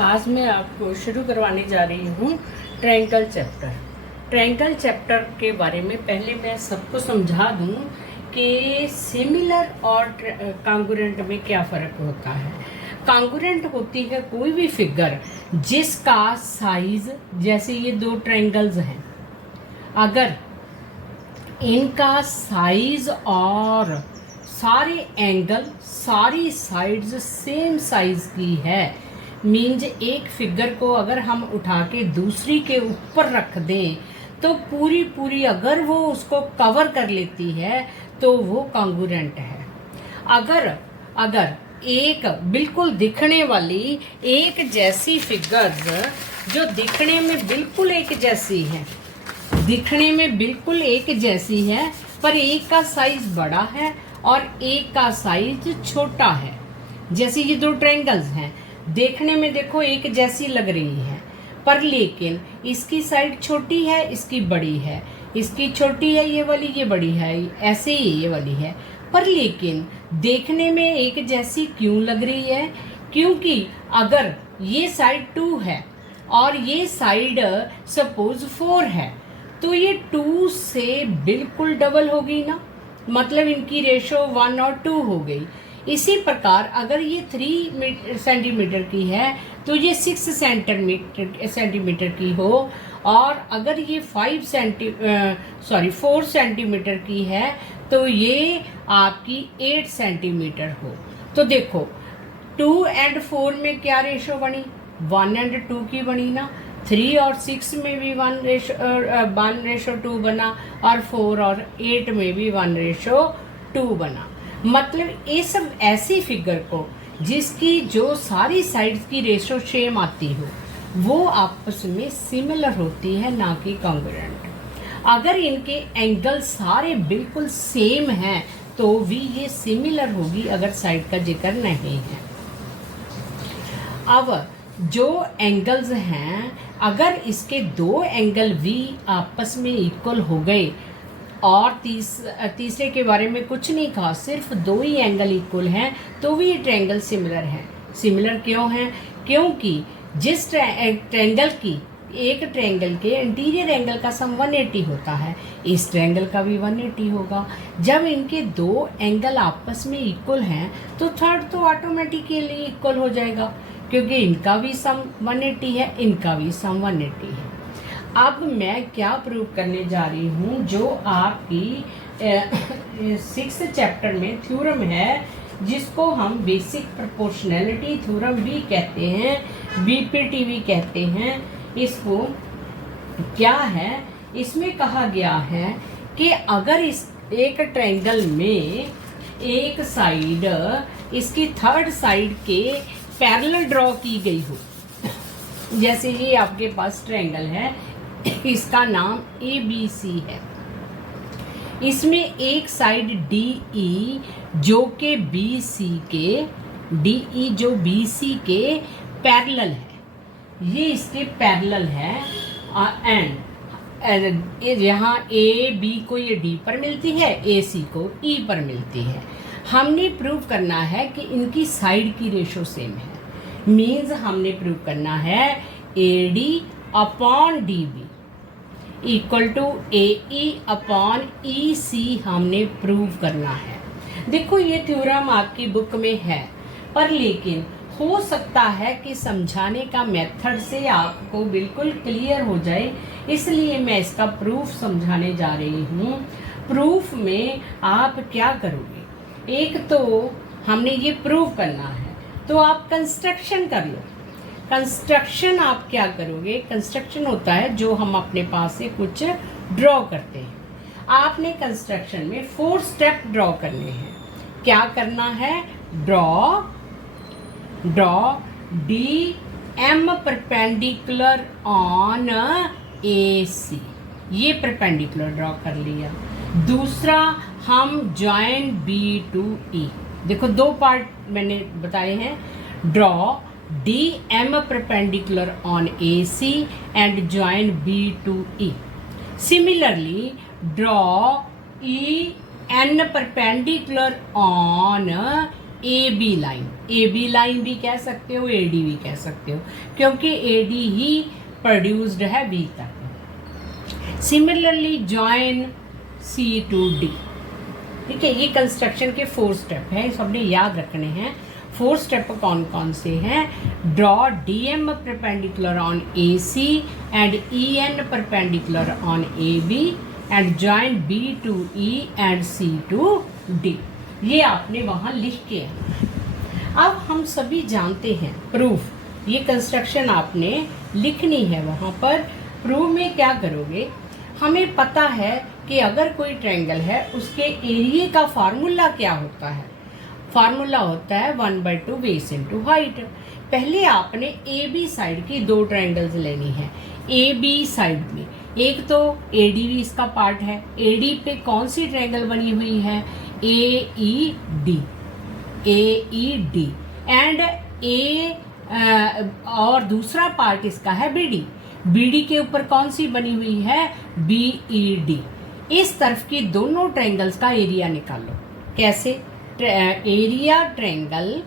आज मैं आपको शुरू करवाने जा रही हूँ ट्रायंगल चैप्टर। ट्रायंगल चैप्टर के बारे में पहले मैं सबको समझा दूँ कि सिमिलर और कॉन्ग्रुएंट में क्या फ़र्क होता है। कॉन्ग्रुएंट होती है कोई भी फिगर जिसका साइज़, जैसे ये दो ट्रायंगल्स हैं, अगर इनका साइज़ और सारे एंगल, सारी साइड्स सेम साइज़ की है, मीन्स एक फिगर को अगर हम उठा के दूसरी के ऊपर रख दें तो पूरी अगर वो उसको कवर कर लेती है तो वो कॉन्ग्रुएंट है। अगर एक बिल्कुल दिखने वाली एक जैसी फिगर्स जो दिखने में बिल्कुल एक जैसी है, दिखने में बिल्कुल एक जैसी है, पर एक का साइज बड़ा है और एक का साइज छोटा है। जैसे ये दो ट्रायंगल्स हैं, देखने में देखो एक जैसी लग रही है, पर लेकिन इसकी साइड छोटी है, इसकी बड़ी है, इसकी छोटी है ये वाली, ये बड़ी है, ऐसे ही ये वाली है, पर लेकिन देखने में एक जैसी क्यों लग रही है? क्योंकि अगर ये साइड 2 है और ये साइड सपोज 4 है तो ये 2 से बिल्कुल डबल हो गई ना, मतलब इनकी रेशो 1 और 2 हो गई। इसी प्रकार अगर ये 3 सेंटीमीटर की है तो ये 6 सेंटीमीटर की हो, और अगर ये 4 सेंटीमीटर की है तो ये आपकी 8 सेंटीमीटर हो। तो देखो 2 और 4 में क्या रेशो बनी? 1 और 2 की बनी ना। 3 और 6 में भी 1:2 बना, और 4 और 8 में भी 1:2 बना। मतलब ये सब ऐसी फिगर को जिसकी जो सारी साइड्स की रेशो सेम आती हो वो आपस में सिमिलर होती है, ना कि कॉन्ग्रुएंट। अगर इनके एंगल सारे बिल्कुल सेम हैं तो भी ये सिमिलर होगी अगर साइड का जिक्र नहीं है। अब जो एंगल्स हैं, अगर इसके दो एंगल भी आपस में इक्वल हो गए और तीसरे के बारे में कुछ नहीं कहा, सिर्फ 2 ही एंगल इक्वल हैं, तो भी ये ट्रायंगल सिमिलर हैं। सिमिलर क्यों हैं? क्योंकि जिस ट्रायंगल की, एक ट्रायंगल के इंटीरियर एंगल का सम 180 होता है, इस ट्रायंगल का भी 180 होगा। जब इनके 2 एंगल आपस में इक्वल हैं तो थर्ड तो ऑटोमेटिकली इक्वल हो जाएगा, क्योंकि इनका भी सम 180 है, इनका भी सम 180 है। अब मैं क्या प्रूव करने जा रही हूँ, जो आपकी 6th चैप्टर में थ्योरम है, जिसको हम बेसिक प्रोपोर्शनैलिटी थ्योरम भी कहते हैं, बीपीटी भी कहते हैं। इसको क्या है, इसमें कहा गया है कि अगर इस एक ट्रायंगल में एक साइड इसकी थर्ड साइड के पैरेलल ड्रॉ की गई हो, जैसे ये आपके पास ट्रायंगल है, इसका नाम ABC है, इसमें एक साइड DE जो के BC के पैरेलल है, ये इसके पैरेलल है, एंड यहाँ AB को ये D पर मिलती है, AC को E पर मिलती है। हमने प्रूव करना है कि इनकी साइड की रेशो सेम है, मीन्स हमने प्रूव करना है AD upon DB equal to AE upon EC हमने प्रूव करना है। देखो ये थ्योरम आपकी बुक में है, पर लेकिन हो सकता है कि समझाने का मेथड से आपको बिल्कुल क्लियर हो जाए, इसलिए मैं इसका प्रूफ समझाने जा रही हूँ। प्रूफ में आप क्या करोगे, एक तो हमने ये प्रूव करना है तो आप कंस्ट्रक्शन कर लो। कंस्ट्रक्शन आप क्या करोगे, कंस्ट्रक्शन होता है जो हम अपने पास से कुछ ड्रॉ करते हैं। आपने कंस्ट्रक्शन में 4 स्टेप ड्रॉ करने हैं। क्या करना है? Draw DM perpendicular on AC, ये परपेंडिकुलर ड्रॉ कर लिया। दूसरा हम जॉइन B to E, देखो 2 पार्ट मैंने बताए हैं, draw DM perpendicular on AC and join B to E. Similarly, draw EN perpendicular on A B line भी कह सकते हो, ए डी भी कह सकते हो, क्योंकि ए डी ही प्रोड्यूस्ड है बी तक। Similarly join C to D. ठीक है, ये कंस्ट्रक्शन के 4 स्टेप हैं, सबने याद रखने हैं। 4 स्टेप कौन कौन से हैं? Draw D M perpendicular on A C and E N perpendicular on A B and join B to E and C to D. ये आपने वहाँ लिख के आना है। अब हम सभी जानते हैं प्रूफ, ये कंस्ट्रक्शन आपने लिखनी है वहाँ पर। प्रूफ में क्या करोगे? हमें पता है कि अगर कोई ट्रायंगल है उसके एरिया का फार्मूला क्या होता है? फार्मूला होता है 1/2 बेस इंटू हाइट। पहले आपने ए बी साइड की 2 ट्रायंगल्स लेनी है। ए बी साइड में एक तो ए डी भी इसका पार्ट है। ए डी पे कौन सी ट्रायंगल बनी हुई है? ए ई डी एंड ए और दूसरा पार्ट इसका है बी डी। बी डी के ऊपर कौन सी बनी हुई है? B E D. इस तरफ की दोनों ट्रायंगल्स का एरिया निकालो। कैसे? Area triangle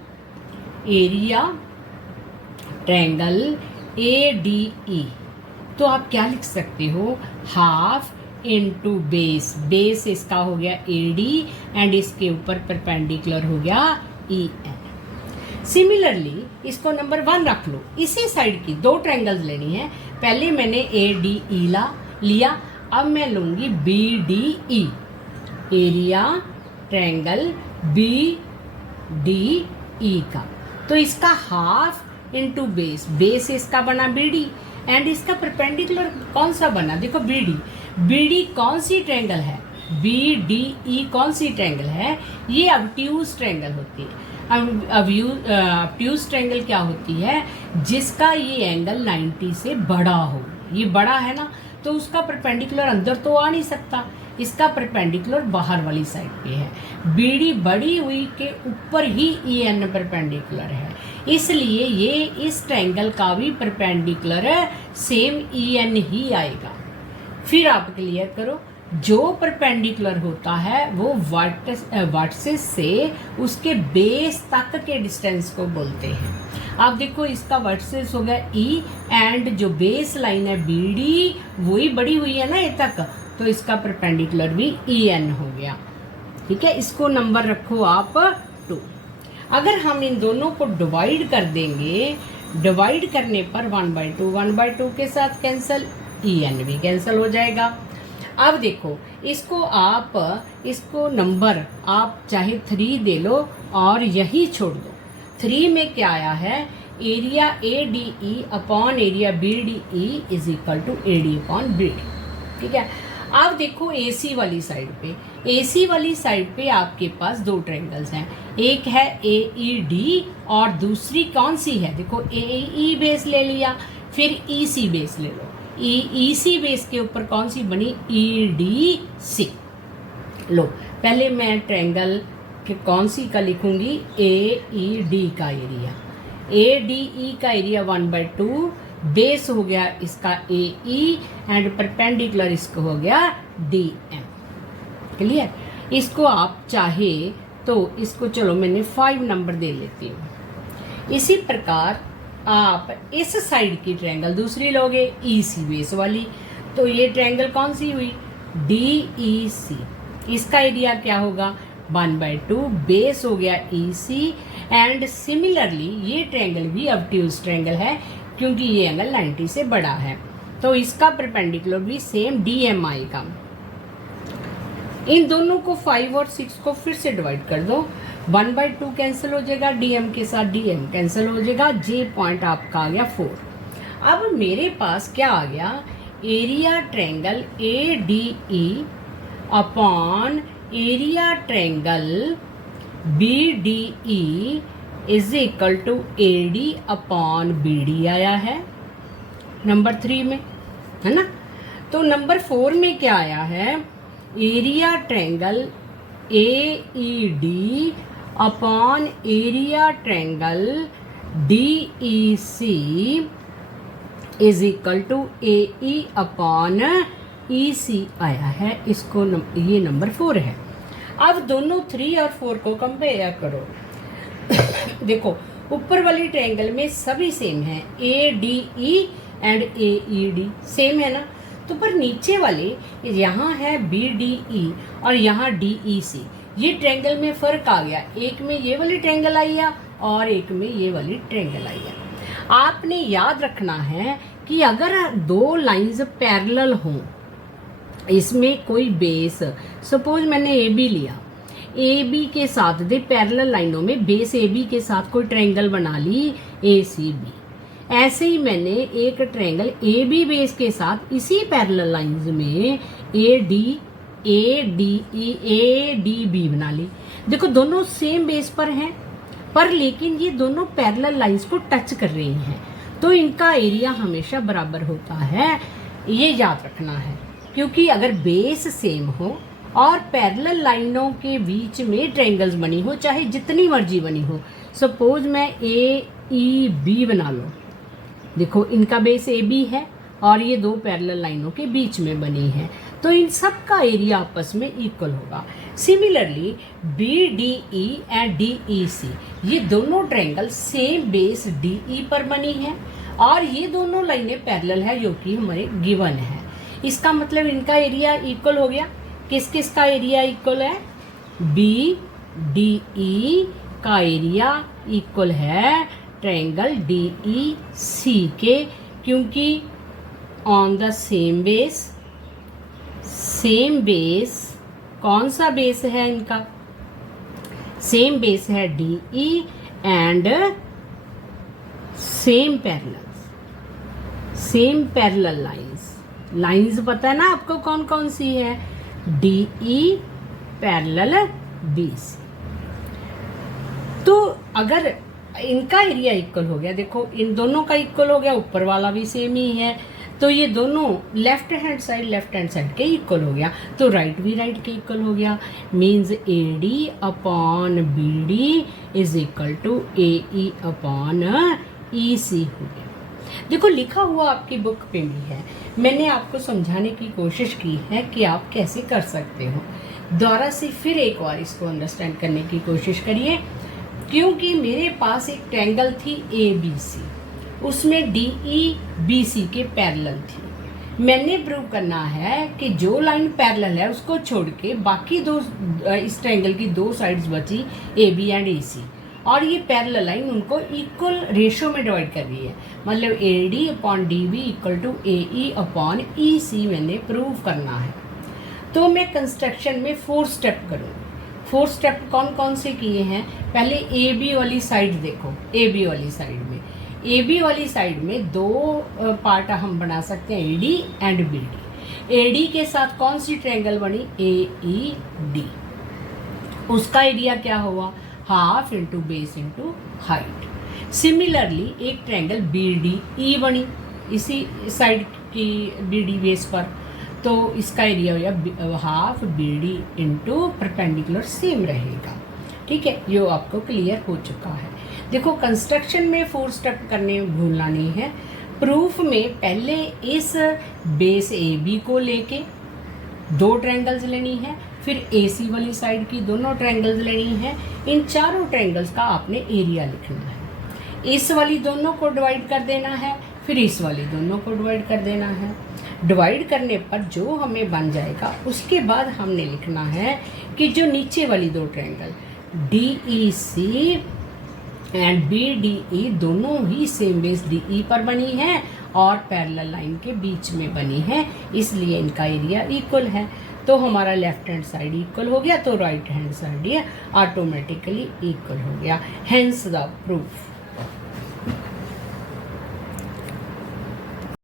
A D E. तो आप क्या लिख सकते हो? हाफ इनटू बेस इसका हो गया ए डी एंड इसके ऊपर परपेंडिकुलर हो गया ई एन। सिमिलरली इसको नंबर 1 रख लो। इसी साइड की 2 ट्रायंगल्स लेनी है। पहले मैंने ए डी ई लिया, अब मैं लूंगी B D E. Area triangle B D E का, तो इसका हाफ इनटू बेस इसका बना बी डी एंड इसका परपेंडिकुलर कौन सा बना? देखो बी डी कौन सी ट्रायंगल है? बी डी ई कौन सी ट्रायंगल है? ये ऑब्ट्यूज ट्रायंगल होती है। ऑब्ट्यूज ट्रायंगल क्या होती है? जिसका ये एंगल 90 से बड़ा हो। ये बड़ा है ना, तो उसका परपेंडिकुलर अंदर तो आ नहीं सकता, इसका परपेंडिकुलर बाहर वाली साइड पे है। बीडी बड़ी हुई के ऊपर ही ई एन परपेंडिकुलर है, इसलिए ये इस ट्रायंगल का भी परपेंडिकुलर सेम ई एन ही आएगा। फिर आप क्लियर करो, जो परपेंडिकुलर होता है वो वर्टिसेस से उसके बेस तक के डिस्टेंस को बोलते हैं। आप देखो इसका वर्टिसेस हो गया ई एंड जो बेस लाइन है बी डी वही बड़ी हुई है ना ए तक, तो इसका परपेंडिकुलर भी ई एन हो गया। ठीक है, इसको नंबर रखो आप 2। अगर हम इन दोनों को डिवाइड कर देंगे, डिवाइड करने पर 1/2 के साथ कैंसिल, ई एन भी कैंसिल हो जाएगा। अब देखो इसको नंबर आप चाहे 3 दे लो और यही छोड़ दो। 3 में क्या आया है? Area A D E upon area B D E is equal to A D upon B D. ठीक है, अब देखो एसी वाली साइड पे आपके पास 2 ट्रायंगल्स हैं। एक है ए ई डी और दूसरी कौन सी है? देखो ए ई बेस ले लिया, फिर ई सी बेस ले लो। ई सी बेस के ऊपर कौन सी बनी? E D C. लो, पहले मैं ट्रायंगल के कौन सी का लिखूंगी? ए ई डी का एरिया। ए डी ई का एरिया 1/2, बेस हो गया इसका ए ई एंड परपेंडिकुलर इसको हो गया डी एम। क्लियर? इसको आप चाहे तो इसको चलो मैंने 5 नंबर दे लेती हूँ। इसी प्रकार आप इस साइड की ट्रायंगल दूसरी लोगे, ई सी बेस वाली, तो ये ट्रायंगल कौन सी हुई? डी ई सी। इसका एरिया क्या होगा? 1/2, बेस हो गया ई सी एंड सिमिलरली ये ट्रायंगल भी ऑब्ट्यूज ट्रायंगल है क्योंकि ये एंगल 90 से बड़ा है, तो इसका परपेंडिकुलर भी सेम डी एम आएगा। इन दोनों को 5 और 6 को फिर से डिवाइड कर दो। 1/2 कैंसिल हो जाएगा, डीएम के साथ डीएम कैंसिल हो जाएगा, जे पॉइंट आपका आ गया 4। अब मेरे पास क्या आ गया? Area triangle A D E upon area triangle B D E is equal to A D upon B D आया है नंबर 3 में, है ना। तो नंबर 4 में क्या आया है? Area triangle A E D upon area triangle D E C is equal to A E upon E C आया है। इसको ये नंबर 4 है। अब दोनों 3 और 4 को कंपेयर करो। देखो ऊपर वाली ट्रायंगल में सभी सेम है, ए D E and A E D same है ना। तो पर नीचे वाले यहाँ है बी डी ई और यहाँ डी ई सी, ये ट्रायंगल में फ़र्क आ गया, एक में ये वाली ट्रायंगल आई है और एक में ये वाली ट्रायंगल आई है। आपने याद रखना है कि अगर दो लाइंस पैरेलल हों, इसमें कोई बेस, सपोज मैंने ए बी लिया, ए बी के साथ दे पैरेलल लाइनों में बेस ए बी के साथ कोई ट्रायंगल बना ली ए सी बी, ऐसे ही मैंने एक ट्रायंगल ए बी बेस के साथ इसी पैरेलल लाइंस में ए डी बी बना ली। देखो दोनों सेम बेस पर हैं, पर लेकिन ये दोनों पैरेलल लाइंस को टच कर रही हैं, तो इनका एरिया हमेशा बराबर होता है, ये याद रखना है। क्योंकि अगर बेस सेम हो और पैरेलल लाइनों के बीच में ट्रायंगल्स बनी हो, चाहे जितनी मर्जी बनी हो, सपोज मैं ए ई बी बना लो, देखो इनका बेस ए बी है और ये दो पैरेलल लाइनों के बीच में बनी है, तो इन सब का एरिया आपस में इक्वल होगा। Similarly B D E and D E C, ये दोनों triangle same base D E पर बनी है और ये दोनों लाइनें पैरेलल है जो कि हमारे गिवन है। इसका मतलब इनका एरिया इक्वल हो गया। किस किस का एरिया इक्वल है? बी डी ई का एरिया इक्वल है ट्रायंगल डी ई सी के, क्योंकि ऑन द सेम बेस कौन सा बेस है इनका? सेम बेस है D E and same parallel lines पता है ना आपको कौन कौन सी है? D E parallel B C. तो अगर इनका एरिया इक्वल हो गया, देखो इन दोनों का इक्वल हो गया, ऊपर वाला भी सेम ही है, तो ये दोनों लेफ्ट हैंड साइड के इक्वल हो गया, तो राइट भी राइट के इक्वल हो गया। Means A D upon B D is equal to A E upon E C हो गया। देखो लिखा हुआ आपकी बुक पे भी है, मैंने आपको समझाने की कोशिश की है कि आप कैसे कर सकते हो। दोबारा से फिर एक बार इसको अंडरस्टैंड करने की कोशिश करिए, क्योंकि मेरे पास एक ट्रायंगल थी ए बी सी, उसमें डी ई बी सी के पैरेलल थी। मैंने प्रूव करना है कि जो लाइन पैरेलल है उसको छोड़ के बाकी दो, इस ट्रायंगल की दो साइड्स बची ए बी एंड ए सी, और ये पैरेलल लाइन उनको इक्वल रेशियो में डिवाइड कर रही है, मतलब A D upon D B equal to A E upon E C मैंने प्रूव करना है। तो मैं कंस्ट्रक्शन में 4 स्टेप करूँगी। 4 स्टेप कौन कौन से किए हैं? पहले ए बी वाली साइड देखो, ए बी वाली साइड में दो पार्ट हम बना सकते हैं, A D and B D. A D के साथ कौन सी ट्रायंगल बनी? ए ई डी। उसका एरिया क्या हुआ? Half into base into height. Similarly एक ट्रायंगल बी डी ई बनी इसी साइड की बी डी बेस पर, तो इसका एरिया हो गया half B D into perpendicular same रहेगा। ठीक है, ये आपको क्लियर हो चुका है। देखो कंस्ट्रक्शन में 4 स्टेप करने भूलना नहीं है। प्रूफ में पहले इस बेस ए बी को लेके 2 ट्रायंगल्स लेनी है, फिर ए सी वाली साइड की दोनों ट्रायंगल्स लेनी है। इन चारों ट्रायंगल्स का आपने एरिया लिखना है। इस वाली दोनों को डिवाइड कर देना है, फिर इस वाली दोनों को डिवाइड कर देना है। डिवाइड करने पर जो हमें बन जाएगा उसके बाद हमने लिखना है कि जो नीचे वाली 2 triangle D E C and B D E दोनों ही सेम बेस डी ई पर बनी है और पैरेलल लाइन के बीच में बनी है, इसलिए इनका एरिया इक्वल है। तो हमारा लेफ्ट हैंड साइड इक्वल हो गया, तो राइट हैंड साइड ये ऑटोमेटिकली इक्वल हो गया। Hence the proof.